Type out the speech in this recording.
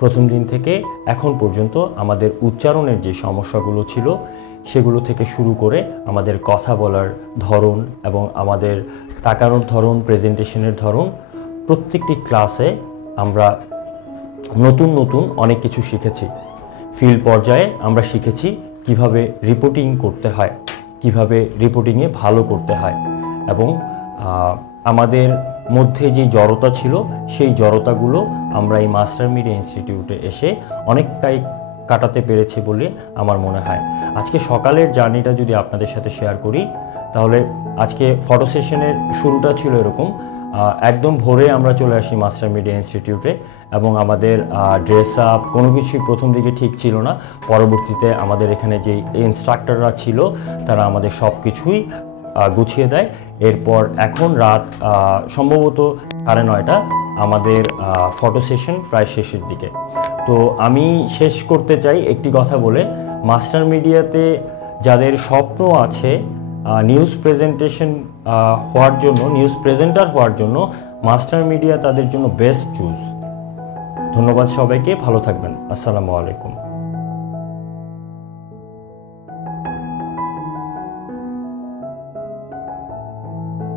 প্রথম দিন থেকে এখন পর্যন্ত আমাদের উচ্চারণের যে সমস্যাগুলো ছিল সেগুলো থেকে শুরু করে আমাদের কথা বলার ধরন এবং আমাদের তাকানোর ধরন, প্রেজেন্টেশনের ধরন, প্রত্যেকটি ক্লাসে আমরা নতুন নতুন অনেক কিছু শিখেছি। ফিল্ড পর্যায়ে আমরা শিখেছি কিভাবে রিপোর্টিং করতে হয়, কিভাবে রিপোর্টিংয়ে ভালো করতে হয় এবং আমাদের মধ্যে যে জড়তা ছিল সেই জড়তাগুলো আমরা এই মাস্টার মিডিয়া ইনস্টিটিউটে এসে অনেকটাই কাটাতে পেরেছি বলে আমার মনে হয়। আজকে সকালের জার্নিটা যদি আপনাদের সাথে শেয়ার করি, তাহলে আজকে ফটো সেশনের শুরুটা ছিল এরকম। একদম ভোরে আমরা চলে আসি মাস্টার মিডিয়া ইনস্টিটিউটে এবং আমাদের ড্রেস আপ কোনো কিছুই প্রথম দিকে ঠিক ছিল না। পরবর্তীতে আমাদের এখানে যে ইনস্ট্রাক্টররা ছিল তারা আমাদের সব কিছুই গুছিয়ে দেয়। এরপর এখন রাত সম্ভবত 9:30 আমাদের ফটো সেশন প্রায় শেষের দিকে। তো আমি শেষ করতে চাই একটি কথা বলে, মাস্টার মিডিয়াতে যাদের স্বপ্ন আছে নিউজ প্রেজেন্টেশন হওয়ার জন্য, নিউজ প্রেজেন্টার হওয়ার জন্য, মাস্টার মিডিয়া তাদের জন্য বেস্ট চুজ। ধন্যবাদ সবাইকে, ভালো থাকবেন। আসসালামু আলাইকুম।